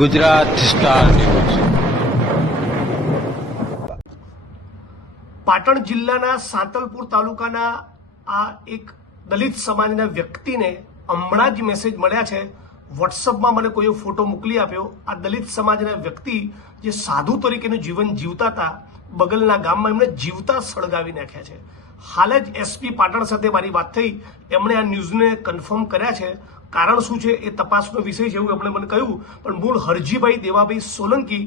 Gujarat star news. Patan જિલ્લાના સાંતલપુર તાલુકાના આ એક દલિત સમાજના વ્યક્તિને હમણાં જ મેસેજ મળ્યા છે. વોટ્સઅપમાં મને કોઈએ ફોટો મોકલી આપ્યો. આ દલિત સમાજના વ્યક્તિ જે સાધુ તરીકેનું જીવન જીવતા હતા, બગલના ગામમાં એમણે જીવતા સળગાવી નાખ્યા છે. હાલ જ એસપી પાટણ સાથે મારી વાત થઈ. એમણે આ ન્યૂઝને કન્ફર્મ કર્યા છે. કારણ શું છે એ તપાસનો વિષય છે એવું એમણે મને કહ્યું. પણ મૂળ હરજીભાઈ દેવાભાઈ સોલંકી,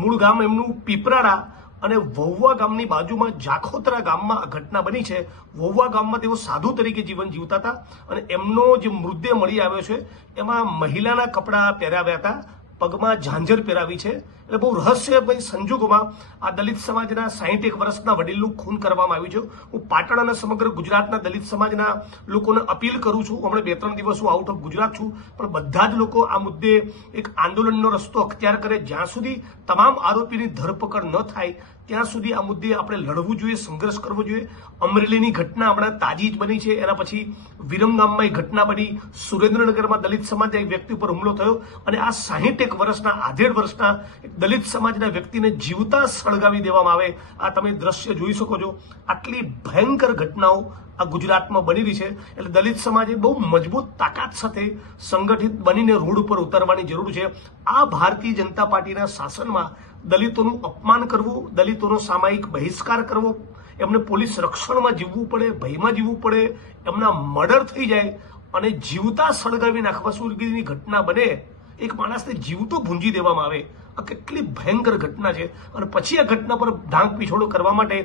મૂળ ગામ એમનું પીપરાડા અને વહુવા ગામની બાજુમાં જાખોતરા ગામમાં આ ઘટના બની છે. વહુવા ગામમાં તેઓ સાધુ તરીકે જીવન જીવતા હતા અને એમનો જે મૃતદેહ મળી આવ્યો છે એમાં મહિલાના કપડાં પહેરાવ્યા હતા, પગમાં ઝાંઝર પહેરાવી છે. એટલે બહુ રહસ્યમય સંજોગોમાં આ દલિત સમાજના 61 વર્ષના વડીલનું ખૂન કરવામાં આવ્યું છે. હું પાટણ અને સમગ્ર ગુજરાતના દલિત સમાજના લોકોને અપીલ કરું છું. હમણાં 2-3 દિવસ હું આઉટ ઓફ ગુજરાત છું, પણ બધા જ લોકો આ મુદ્દે એક આંદોલનનો રસ્તો અખ્તિયાર કરે. જ્યાં સુધી તમામ આરોપીની ધરપકડ ન થાય ત્યાં સુધી આ મુદ્દે આપણે લડવું જોઈએ, સંઘર્ષ કરવો જોઈએ. અમરેલીની ઘટના હમણાં તાજી જ બની છે. એના પછી વિરમગામમાં એક ઘટના બની. સુરેન્દ્રનગરમાં દલિત સમાજના એક વ્યક્તિ ઉપર હુમલો થયો અને આ 61 વર્ષના 18 વર્ષના દલિત સમાજના વ્યક્તિને જીવતા સળગાવી દેવામાં આવે. આ તમે દ્રશ્ય જોઈ શકો છો. આટલી ભયંકર ઘટનાઓ આ ગુજરાતમાં બની રહી છે. એટલે દલિત સમાજે બહુ મજબૂત તાકાત સાથે સંગઠિત બનીને રોડ ઉપર ઉતરવાની જરૂર છે. આ ભારતીય જનતા પાર્ટીના શાસનમાં દલિતોનું અપમાન કરવું, દલિતોનો સામાયિક બહિષ્કાર કરવો, એમને પોલીસ રક્ષણમાં જીવવું પડે, ભયમાં જીવવું પડે, એમના મર્ડર થઈ જાય અને જીવતા સળગાવી નાખવા સુધીની ઘટના બને, એક માણસને જીવતો ભૂંજી દેવામાં આવે, આ કેટલી ભયંકર ઘટના છે. અને પછી આ ઘટના પર ઢાંક પીછોડો કરવા માટે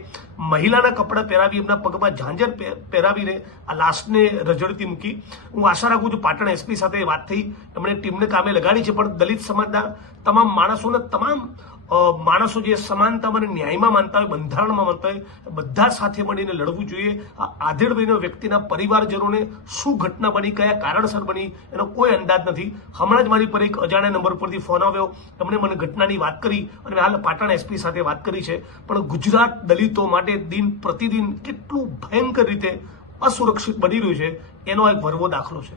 મહિલાના કપડાં પહેરાવી, એમના પગમાં ઝાંઝર પહેરાવીને આ લાશને રજડતી મૂકી. હું આશા રાખું છું પાટણ એસપી સાથે વાત થઈ, એમણે ટીમને કામે લગાડી છે. પણ દલિત સમાજના તમામ માણસોને, તમામ માણસો જે સમાનતામાં અને ન્યાયમાં માનતા હોય, બંધારણમાં માનતા હોય, બધા સાથે મળીને લડવું જોઈએ. આ આધેડ વ્યક્તિના પરિવારજનોને શું ઘટના બની, કયા કારણસર બની, એનો કોઈ અંદાજ નથી. હમણાં જ મારી પર એક અજાણ્યા નંબર પરથી ફોન આવ્યો. એમણે મને ઘટનાની વાત કરી અને હાલ પાટણ એસપી સાથે વાત કરી છે. પણ ગુજરાત દલિતો માટે દિન પ્રતિદિન કેટલું ભયંકર રીતે અસુરક્ષિત બની રહ્યું છે એનો એક ભરવો દાખલો છે.